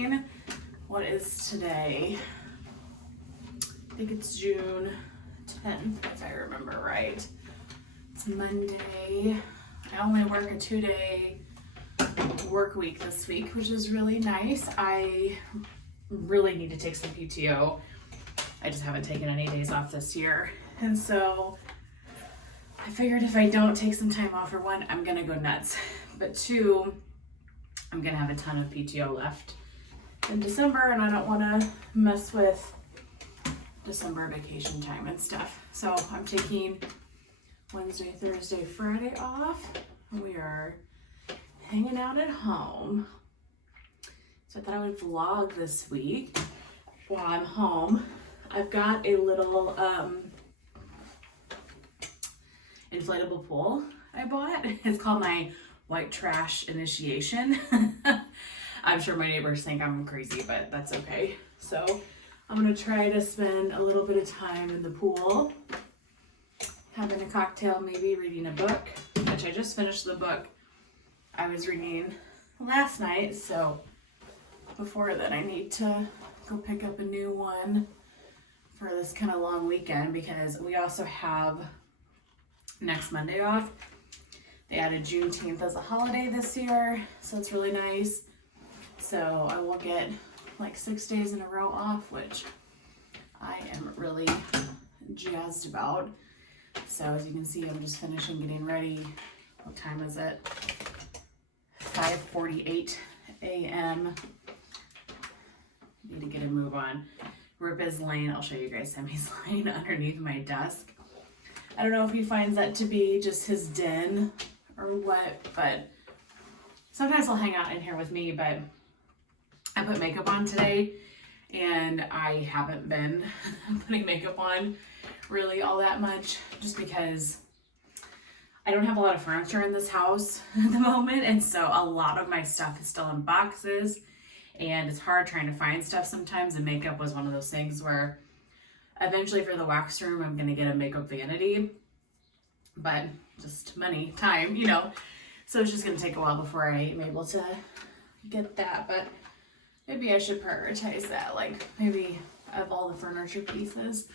morning. What is today? I think it's June 10th, if I remember right. It's Monday. I only work a 2-day work week this week, which is really nice. I really need to take some PTO. I just haven't taken any days off this year. And so I figured if I don't take some time off, for one, I'm gonna go nuts. But two, I'm gonna have a ton of PTO left in December, and I don't wanna mess with December vacation time and stuff. So I'm taking Wednesday, Thursday, Friday off. We are hanging out at home. So I thought I would vlog this week while I'm home. I've got a little inflatable pool I bought. It's called my white trash initiation. I'm sure my neighbors think I'm crazy, but that's okay. So I'm gonna try to spend a little bit of time in the pool, having a cocktail, maybe reading a book, which I just finished the book I was reading last night. So before then I need to go pick up a new one for this kind of long weekend, because we also have next Monday off. They added Juneteenth as a holiday this year, so it's really nice. So I will get like 6 days in a row off, which I am really jazzed about. So as you can see, I'm just finishing getting ready. What time is it? 5:48 a.m. Need to get a move on. Rip is laying, I'll show you guys him. He's laying underneath my desk. I don't know if he finds that to be just his den or what, but sometimes he'll hang out in here with me. But I put makeup on today, and I haven't been putting makeup on really all that much, just because I don't have a lot of furniture in this house at the moment, and so a lot of my stuff is still in boxes, and it's hard trying to find stuff sometimes, and makeup was one of those things where eventually for the wax room I'm gonna get a makeup vanity, but just money, time, you know, so it's just gonna take a while before I am able to get that. But maybe I should prioritize that. Like, maybe of all the furniture pieces,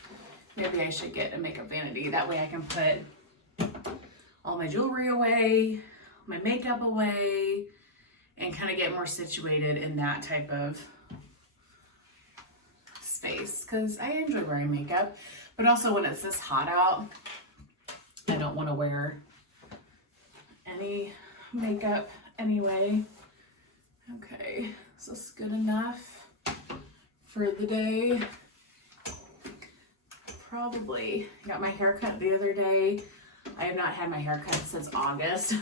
maybe I should get a makeup vanity. That way I can put all my jewelry away, my makeup away, and kind of get more situated in that type of space, because I enjoy wearing makeup, but also when it's this hot out, I don't want to wear any makeup anyway. Okay, is this good enough for the day? Probably. Got my hair cut the other day. I have not had my hair cut since August.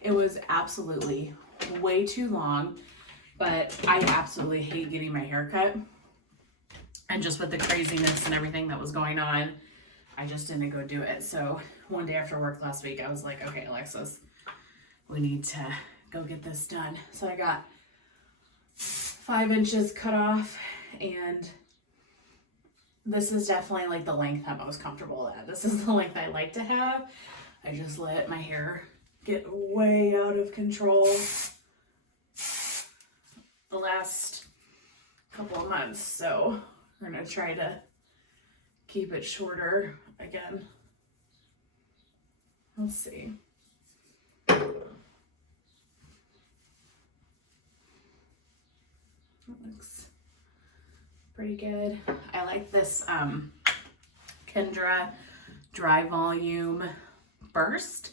It was absolutely way too long, but I absolutely hate getting my hair cut. And just with the craziness and everything that was going on, I just didn't go do it. So one day after work last week, I was like, okay, Alexis, we need to go get this done. So I got 5 inches cut off, and this is definitely like the length I'm most comfortable at. This is the length I like to have. I just let my hair get way out of control the last couple of months. So we're gonna try to keep it shorter again. Let's see. That looks pretty good. I like this Kendra Dry Volume Burst.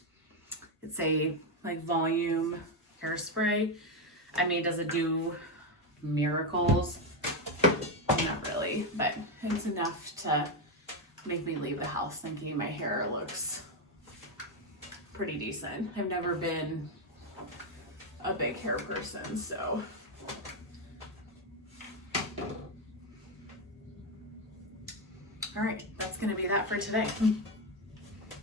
It's a like volume hairspray. I mean, does it do miracles? Not really, but it's enough to make me leave the house thinking my hair looks pretty decent. I've never been a big hair person, so. All right, that's gonna be that for today.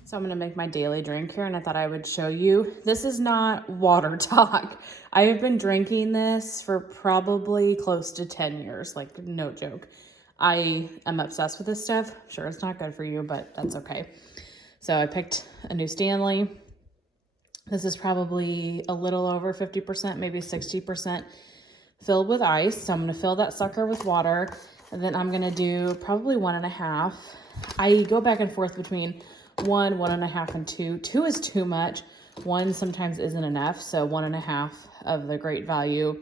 So I'm gonna make my daily drink here, and I thought I would show you. This is not water talk. I have been drinking this for probably close to 10 years, like no joke. I am obsessed with this stuff. Sure, it's not good for you, but that's okay. So I picked a new Stanley. This is probably a little over 50%, maybe 60% filled with ice. So I'm gonna fill that sucker with water, and then I'm gonna do probably 1.5. I go back and forth between 1.5, and 2. 2 is too much. 1 sometimes isn't enough. So 1.5 of the Great Value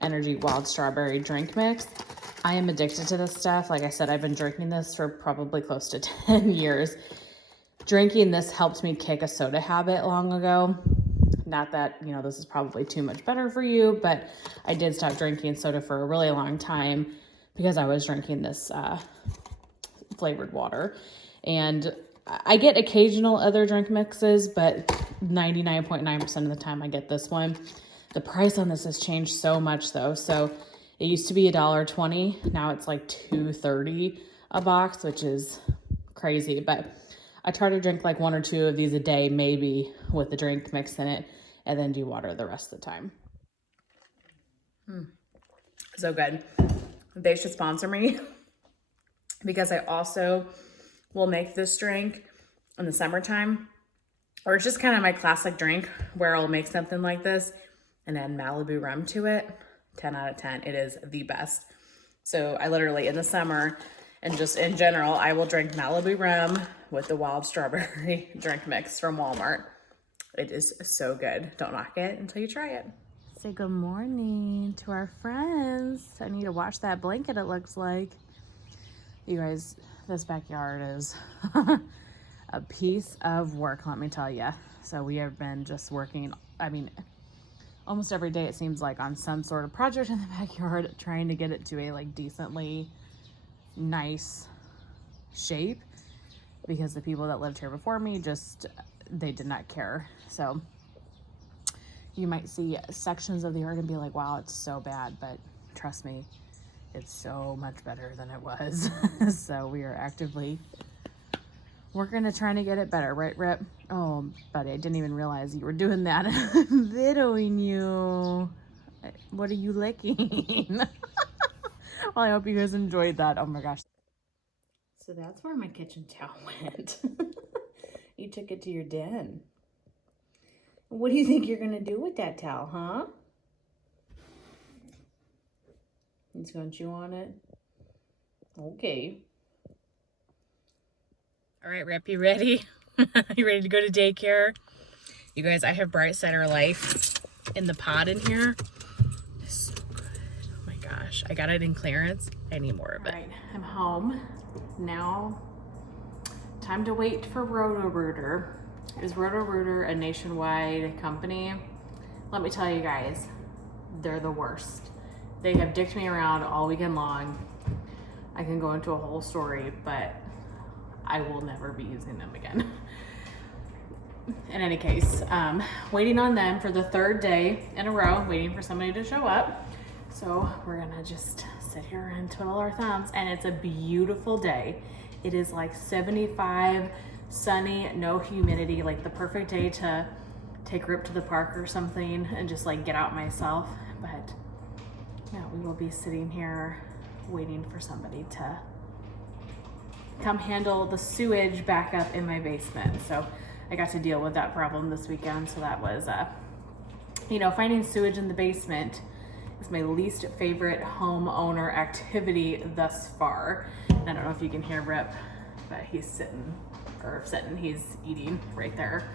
Energy Wild Strawberry drink mix. I am addicted to this stuff. Like I said, I've been drinking this for probably close to 10 years. Drinking this helped me kick a soda habit long ago. Not that, you know, this is probably too much better for you, but I did stop drinking soda for a really long time because I was drinking this flavored water. And I get occasional other drink mixes, but 99.9% of the time I get this one. The price on this has changed so much though. So it used to be $1.20. Now it's like $2.30 a box, which is crazy. But I try to drink like 1 or 2 of these a day, maybe with the drink mix in it, and then do water the rest of the time. So good. They should sponsor me because I also will make this drink in the summertime, or it's just kind of my classic drink where I'll make something like this and add Malibu rum to it. 10 out of 10. It is the best. So I literally, in the summer and just in general, I will drink Malibu rum with the wild strawberry drink mix from Walmart. It is so good. Don't knock it until you try it. Say good morning to our friends. I need to wash that blanket, it looks like. You guys, this backyard is a piece of work, let me tell you. So we have been just working, I mean, almost every day it seems like, on some sort of project in the backyard, trying to get it to a like decently nice shape, because the people that lived here before me just, they did not care. So you might see sections of the yard and be like, wow, it's so bad, but trust me, it's so much better than it was. So we are actively working to trying to get it better, right, Rip? Oh, buddy, I didn't even realize you were doing that. Videoing you. What are you licking? Well, I hope you guys enjoyed that. Oh my gosh. So that's where my kitchen towel went. You took it to your den. What do you think you're gonna do with that towel, huh? It's gonna chew on it? Okay. All right, Rep, you ready? You ready to go to daycare? You guys, I have Bright Cider Life in the pot in here. It's so good. Oh my gosh. I got it in clearance. I need more of it. All right, I'm home. Now, time to wait for Roto-Rooter. Is Roto-Rooter a nationwide company? Let me tell you guys, they're the worst. They have dicked me around all weekend long. I can go into a whole story, but I will never be using them again. In any case, waiting on them for the 3rd day in a row, waiting for somebody to show up. So we're gonna just sit here and twiddle our thumbs, and it's a beautiful day. It is like 75, sunny, no humidity, like the perfect day to take Rip to the park or something and just like get out myself. But yeah, we will be sitting here waiting for somebody to come handle the sewage back up in my basement. So I got to deal with that problem this weekend. So that was, you know, finding sewage in the basement is my least favorite homeowner activity thus far. I don't know if you can hear Rip, but he's he's eating right there.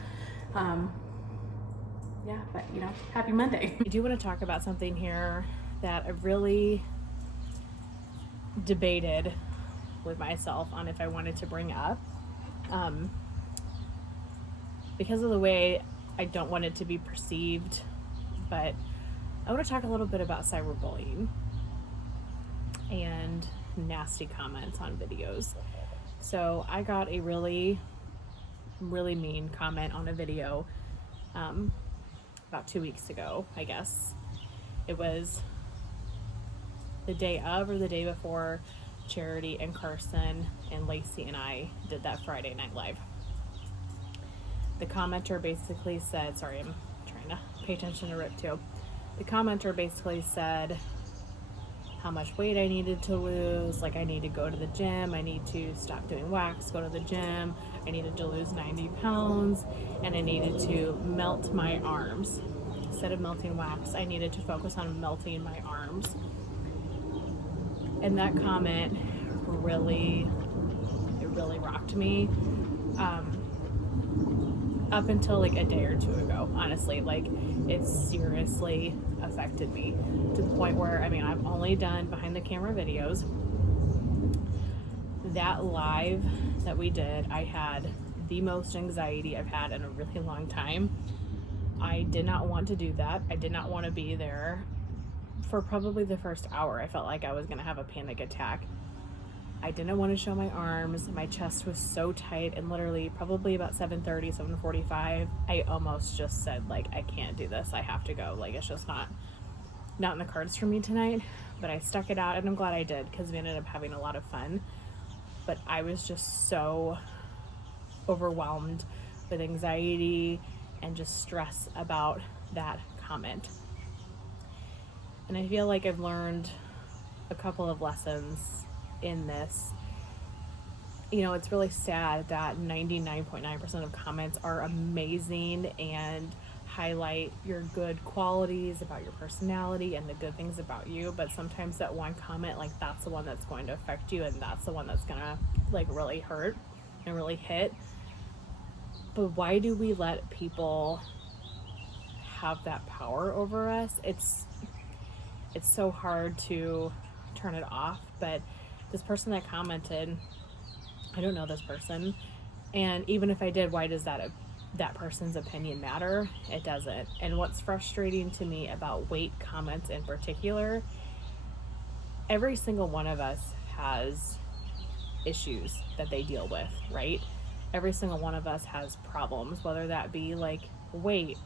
Yeah, but you know, happy Monday. I do want to talk about something here that I really debated with myself on if I wanted to bring up. Because of the way I don't want it to be perceived, but I want to talk a little bit about cyberbullying and nasty comments on videos. So I got a really mean comment on a video about 2 weeks ago, I guess. It was the day of or the day before Charity and Carson and Lacey and I did that Friday Night Live. The commenter basically said, sorry, I'm trying to pay attention to Rip too. The commenter basically said how much weight I needed to lose, like I need to go to the gym, I need to stop doing wax, go to the gym, I needed to lose 90 pounds, and I needed to melt my arms. instead of melting wax, I needed to focus on melting my arms. And that comment really rocked me. Up until like a day or two ago, honestly, like it seriously affected me to the point where, I mean, I've only done behind the camera videos. That live that we did, I had the most anxiety I've had in a really long time. I did not want to do that. I did not want to be there. For probably the first hour, I felt like I was going to have a panic attack. I didn't want to show my arms. My chest was so tight, and literally probably about 7:30, 7:45, I almost just said, like, I can't do this. I have to go. Like, it's just not in the cards for me tonight. But I stuck it out, and I'm glad I did, because we ended up having a lot of fun. But I was just so overwhelmed with anxiety and just stress about that comment. And I feel like I've learned a couple of lessons in this. You know, it's really sad that 99.9% of comments are amazing and highlight your good qualities about your personality and the good things about you, but sometimes that one comment, like, that's the one that's going to affect you, and that's the one that's gonna like really hurt and really hit. But why do we let people have that power over us? It's so hard to turn it off. But this person that commented, I don't know this person, and even if I did, why does that person's opinion matter? It doesn't. And what's frustrating to me about weight comments in particular, every single one of us has issues that they deal with, right? Every single one of us has problems, whether that be like weight,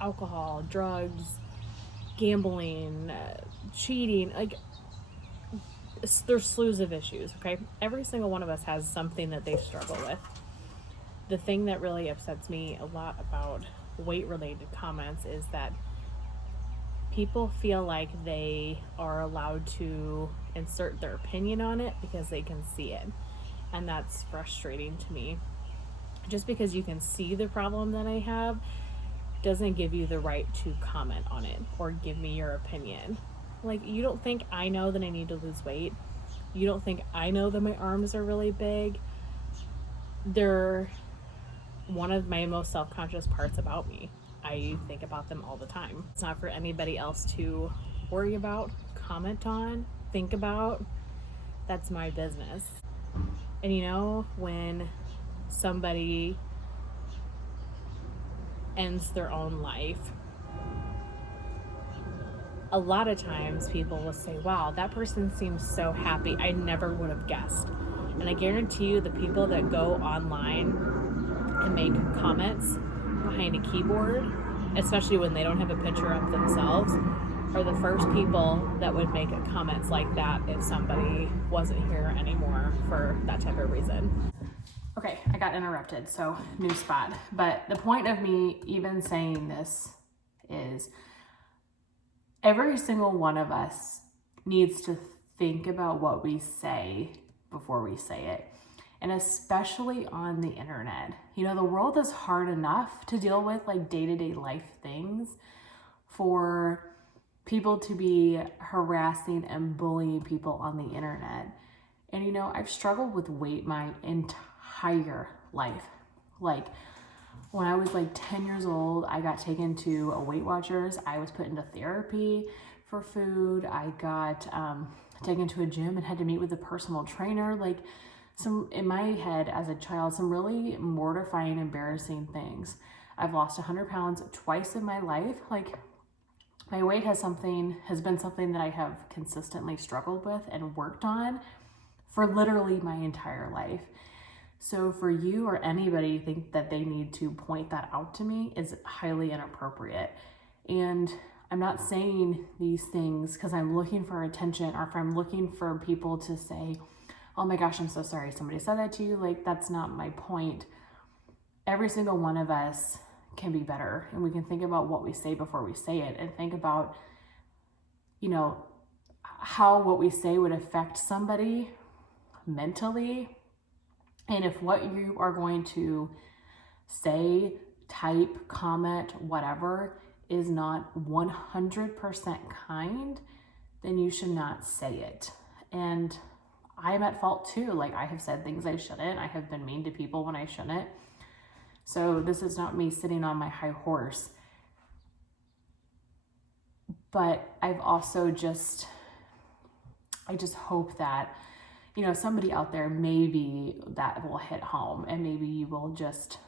alcohol, drugs, gambling, cheating, like there's slews of issues, okay? Every single one of us has something that they struggle with. The thing that really upsets me a lot about weight-related comments is that people feel like they are allowed to insert their opinion on it because they can see it. And that's frustrating to me. Just because you can see the problem that I have doesn't give you the right to comment on it or give me your opinion. Like, you don't think I know that I need to lose weight? You don't think I know that my arms are really big? They're one of my most self-conscious parts about me. I think about them all the time. It's not for anybody else to worry about, comment on, think about. That's my business. And you know, when somebody ends their own life, a lot of times people will say, wow, that person seems so happy. I never would have guessed. And I guarantee you the people that go online and make comments behind a keyboard, especially when they don't have a picture of themselves, are the first people that would make comments like that if somebody wasn't here anymore for that type of reason. Okay, I got interrupted, so new spot. But the point of me even saying this is every single one of us needs to think about what we say before we say it. And especially on the internet. You know, the world is hard enough to deal with, like day-to-day life things, for people to be harassing and bullying people on the internet. And you know, I've struggled with weight my entire life. Like, when I was like 10 years old, I got taken to a Weight Watchers. I was put into therapy for food. I got taken to a gym and had to meet with a personal trainer. Like, some, in my head as a child, some really mortifying, embarrassing things. I've lost 100 pounds twice in my life. Like, my weight has been something that I have consistently struggled with and worked on for literally my entire life. So for you or anybody think that they need to point that out to me is highly inappropriate. And I'm not saying these things because I'm looking for attention or if I'm looking for people to say, oh my gosh, I'm so sorry somebody said that to you. Like, that's not my point. Every single one of us can be better, and we can think about what we say before we say it, and think about, you know, how what we say would affect somebody mentally. And if what you are going to say, type, comment, whatever, is not 100% kind, then you should not say it. And I'm at fault too. Like, I have said things I shouldn't. I have been mean to people when I shouldn't. So this is not me sitting on my high horse. But I've also I just hope that, you know, somebody out there, maybe that will hit home, and maybe you will just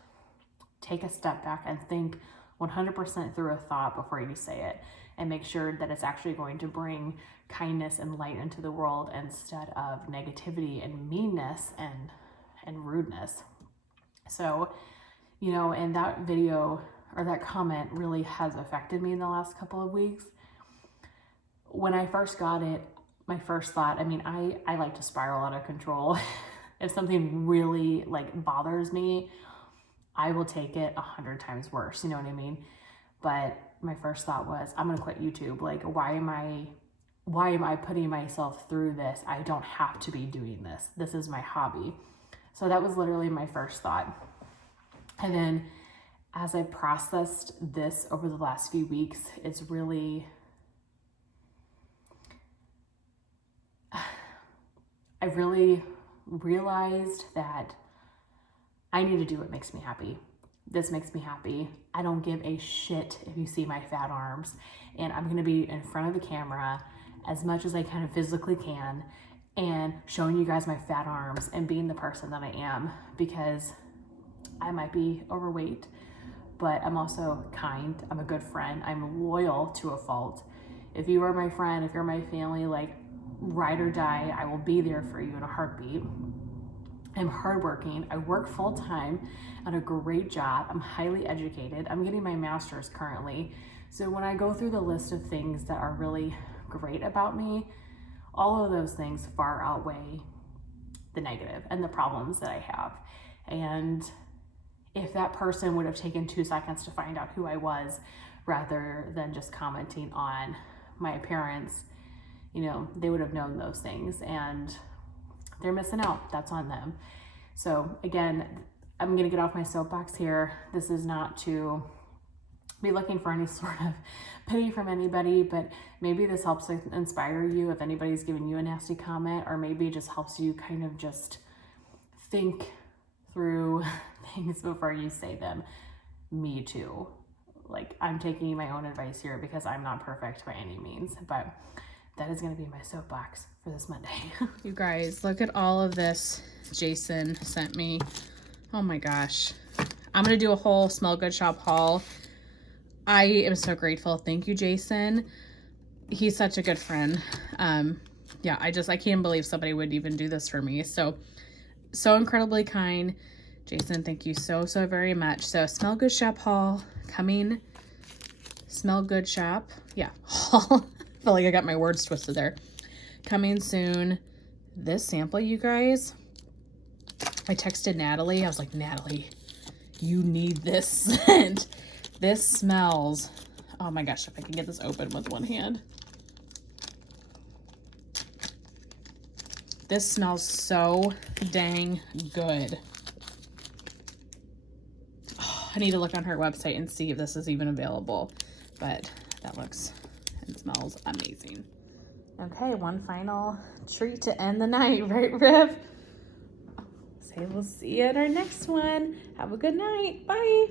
take a step back and think 100% through a thought before you say it, and make sure that it's actually going to bring kindness and light into the world instead of negativity and meanness and rudeness. So, you know, and that video or that comment really has affected me in the last couple of weeks. When I first got it, my first thought, I mean, I like to spiral out of control. If something really like bothers me, I will take it 100 times worse, you know what I mean? But my first thought was, I'm gonna quit YouTube. Like, why am I putting myself through this? I don't have to be doing this. This is my hobby. So that was literally my first thought. And then as I processed this over the last few weeks, it's really, I really realized that I need to do what makes me happy. This makes me happy. I don't give a shit if you see my fat arms, and I'm gonna be in front of the camera as much as I kind of physically can and showing you guys my fat arms and being the person that I am, because I might be overweight, but I'm also kind. I'm a good friend. I'm loyal to a fault. If you are my friend, if you're my family, like, ride or die, I will be there for you in a heartbeat. I'm hardworking. I work full time at a great job. I'm highly educated. I'm getting my master's currently. So when I go through the list of things that are really great about me, all of those things far outweigh the negative and the problems that I have. And if that person would have taken 2 seconds to find out who I was rather than just commenting on my appearance, you know, they would have known those things, and they're missing out. That's on them. So again, I'm gonna get off my soapbox here. This is not to be looking for any sort of pity from anybody, but maybe this helps inspire you if anybody's giving you a nasty comment, or maybe it just helps you kind of just think through things before you say them. Me too. Like, I'm taking my own advice here because I'm not perfect by any means, but that is going to be my soapbox for this Monday. You guys, look at all of this Jason sent me. Oh my gosh. I'm going to do a whole Smell Good Shop haul. I am so grateful. Thank you, Jason. He's such a good friend. Yeah, I can't believe somebody would even do this for me. So incredibly kind. Jason, thank you so very much. So Smell Good Shop haul coming. Smell Good Shop. Yeah, haul. I feel like I got my words twisted there. Coming soon. This sample, you guys. I texted Natalie. I was like, Natalie, you need this scent. This smells. Oh my gosh, if I can get this open with one hand. This smells so dang good. Oh, I need to look on her website and see if this is even available. But that looks and smells amazing. Okay, one final treat to end the night, right, Riv? So we'll see you at our next one. Have a good night. Bye.